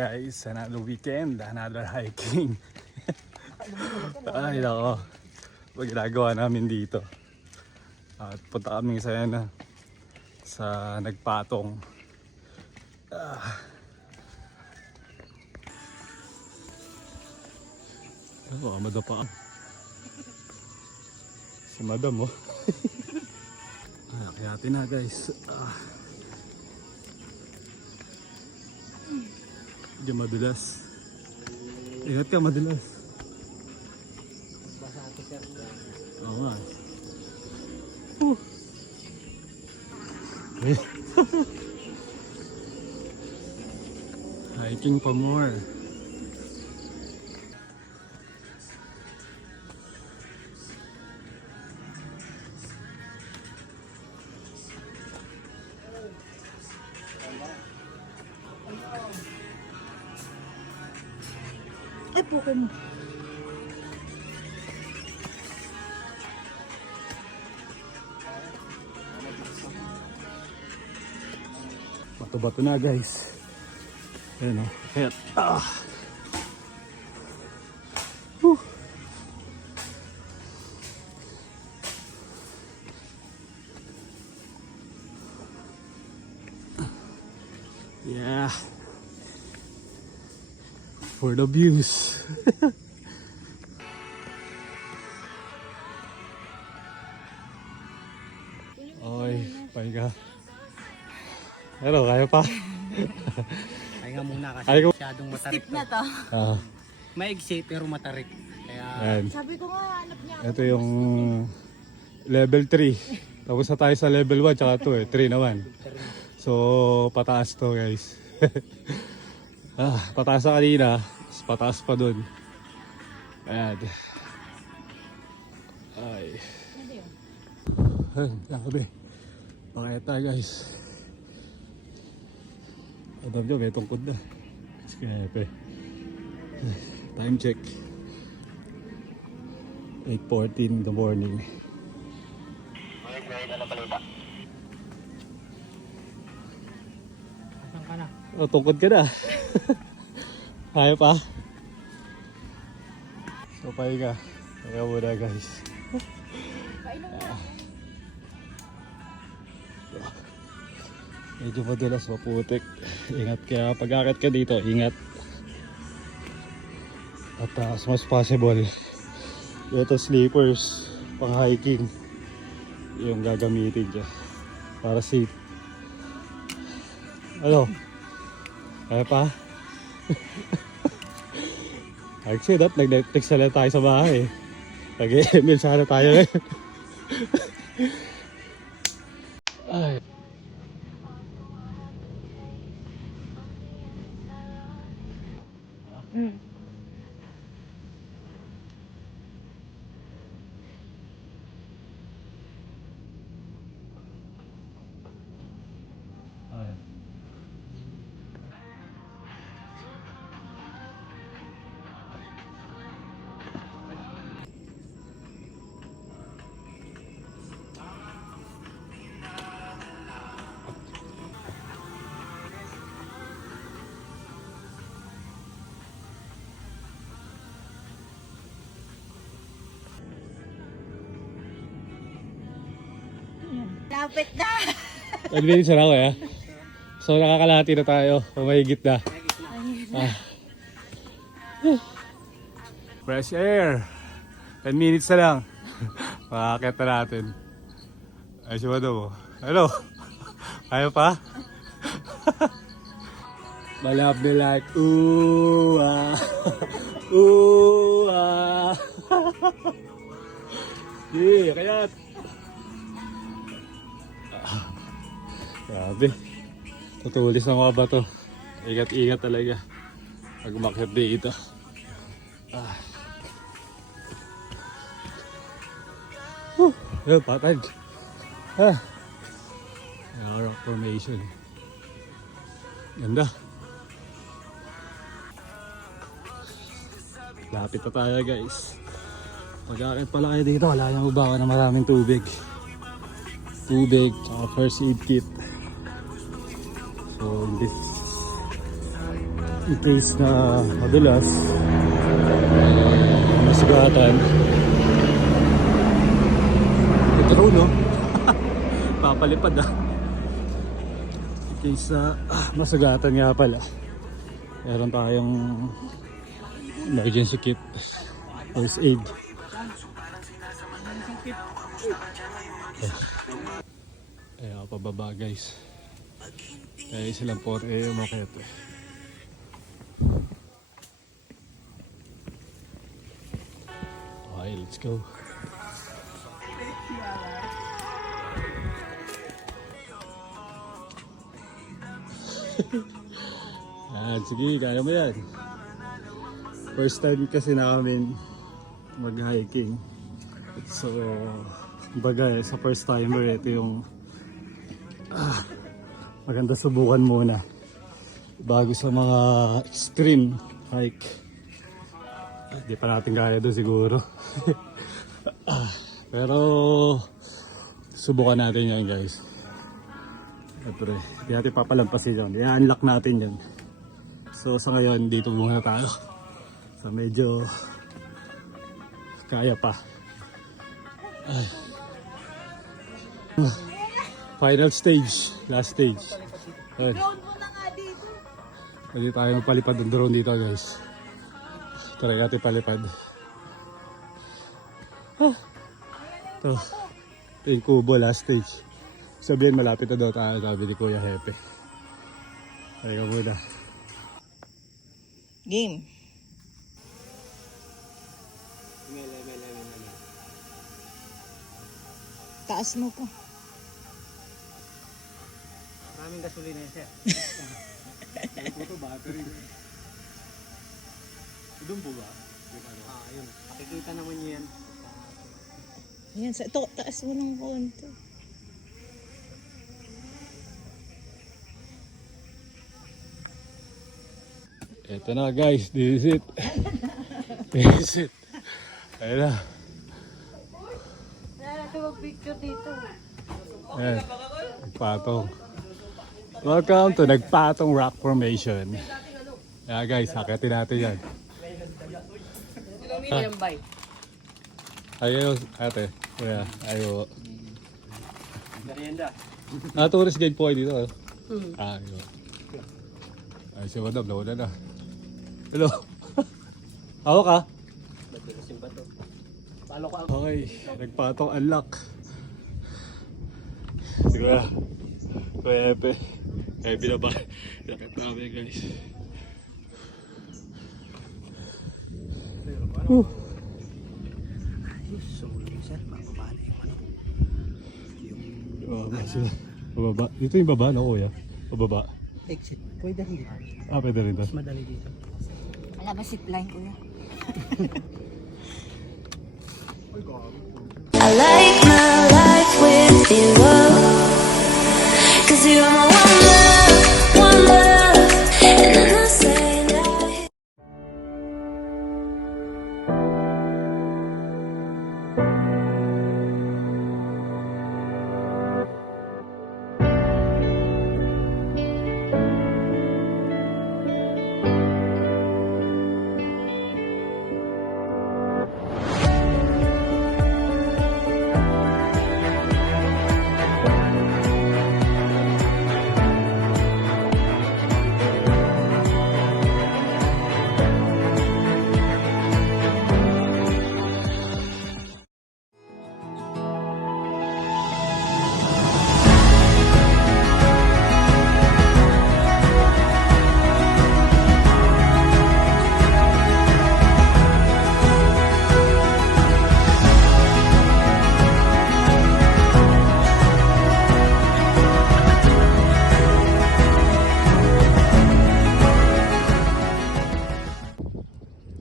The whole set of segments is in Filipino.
guys, another weekend, another hiking. Ay nako, pag ginagawa namin dito. At punta kami sa Nagpatong. Oh, madapa. Si madam oh. Ay, akyatin na guys. Hindi madulas. Ingat ka, madulas. Basa ako sir. Oo nga. Hiking pa more. Ay, pukin. Bato-bato na guys. Ayan o. Hit. Yeah. For the views. Oy, pahinga. Ano, kaya pa? Pahinga muna kasi Ay, masyadong matarik. Tip na to. Maigsi pero matarik. Kaya Ayan. Sabi ko nga, hanap niya ako. Ito yung level 3. Tapos na tayo sa level 1 tsaka 2 3 naman. So pataas to guys. Pataas na kanina, pataas pa dun. Ayan. Ay. Grabe. Pakita guys. Adam nyo, may tungkod na. Skape. Time check. 8:14 in the morning. asan ka na? Oh, tungkod ka na. Kaya pa? So, pahinga. Pahinga muna guys. Painom na. Medyo madulas, maputik. Ingat kaya pag-akit ka dito, ingat. At as much possible, ito sleepers, pang hiking, yung gagamitin dyan. Para safe. Ano? Kaya pa? Actually, nag-Netflix na lang tayo sa bahay. Nag-email sana tayo. Ay. Lapit na. 1 minute na ako eh. So nakakalahati na tayo. O mahigit na. Fresh air. 10 minutes na lang. Makakit na natin. Ay si Mado mo. Hello. Kaya pa? Malap me like ooh ah. Ooh ah. Yeah, kayat. Grabe. Tutulis ng mga bato. Ingat-ingat talaga. Pag umakyat dito. Yun, patag. Rock formation. Ganda. Lapit na tayo guys. Pag-akit pala kayo dito, wala nang ubawa ng maraming tubig. Tubig, first aid kit. So this in case na madulas, masugatan. Ito raw, no? Papalipad ah. In case na masugatan nga pala, meron tayong emergency kit, first aid. Kaya pababa guys. Kaya silang 4 a.m. umakit. Okay, let's go. Sige, kaya mo yan. First time kasi namin mag-hiking. So, bagay, sa first timer, ito yung maganda subukan muna bago sa mga extreme hike. Hindi pa natin kaya doon siguro. Pero subukan natin yan guys. Siyempre, hindi natin papalampasin yun. I-unlock natin yan. So sa ngayon, dito muna tayo. So medyo kaya pa. Ay. Final stage, last stage. Ayun. Drone mo na nga dito. Pwede tayo magpalipad ng drone dito guys. Try natin palipad. Ito. Ito yung kubo, last stage. Sabihin malapit na daw tayo, sabi ni Kuya Hepe. Try ka muna. Game. Taas mo po. Maraming gasolina yun, sir. Ito battery. Doon po ba? Yun. Makikita naman niyo yan. Ayan, sa ito, taas mo ng konti. Ito na guys, this is it. This is it. Ayun na. Wala natin mag-picture dito. Ayan. Nagpatong. Welcome to Nagpatong Rock Formation. Yeah guys, hakitin natin yan. Yung bike. Ayaw, ate. Kuya, ayaw. Merienda. Tourist guide po kayo dito. Ayaw. Ay, si Madam, nauna na. Hello. Ako ka? Palo ka. Okay, nagpatong unlock. Siguro. Kuya Epe. Kaya binaba. Yakit namin guys. Bababa sila. Bababa. Dito yung baba, no kuya? Bababa. Exit. Pwede rin dito. Pwede rin to. Mas madali dito. Wala ba zipline kuya? I like my life with you, cause you're my one love, and I'm not saying that.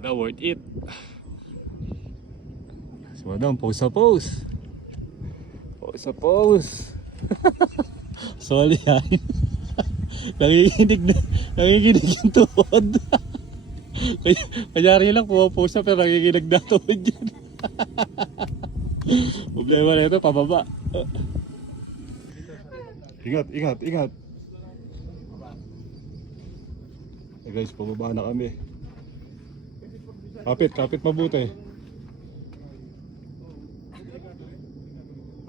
Na worth it. Si Madam, pose sa pose. Pose sa pose. Sorry yan. Nanginginig yung tuhod. Kanyari lang pumapose na pero nanginginig na tuhod yan. Problema na ito, pababa. Ingat, ingat, ingat. Hey guys, pababa na kami. Kapit mabuti.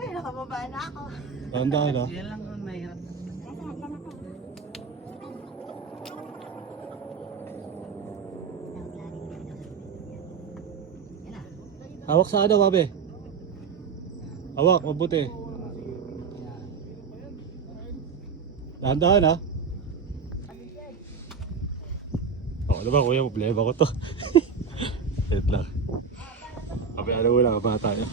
Ay, nakababa na ako. Dahan-dahan ha. Yan lang ang mahirap. Hawak sa ano, babe? Hawak, mabuti. Dahan-dahan ha. Ano ba kuya, problema ko to. Wait lang. Sabi, ano wala, bata yun.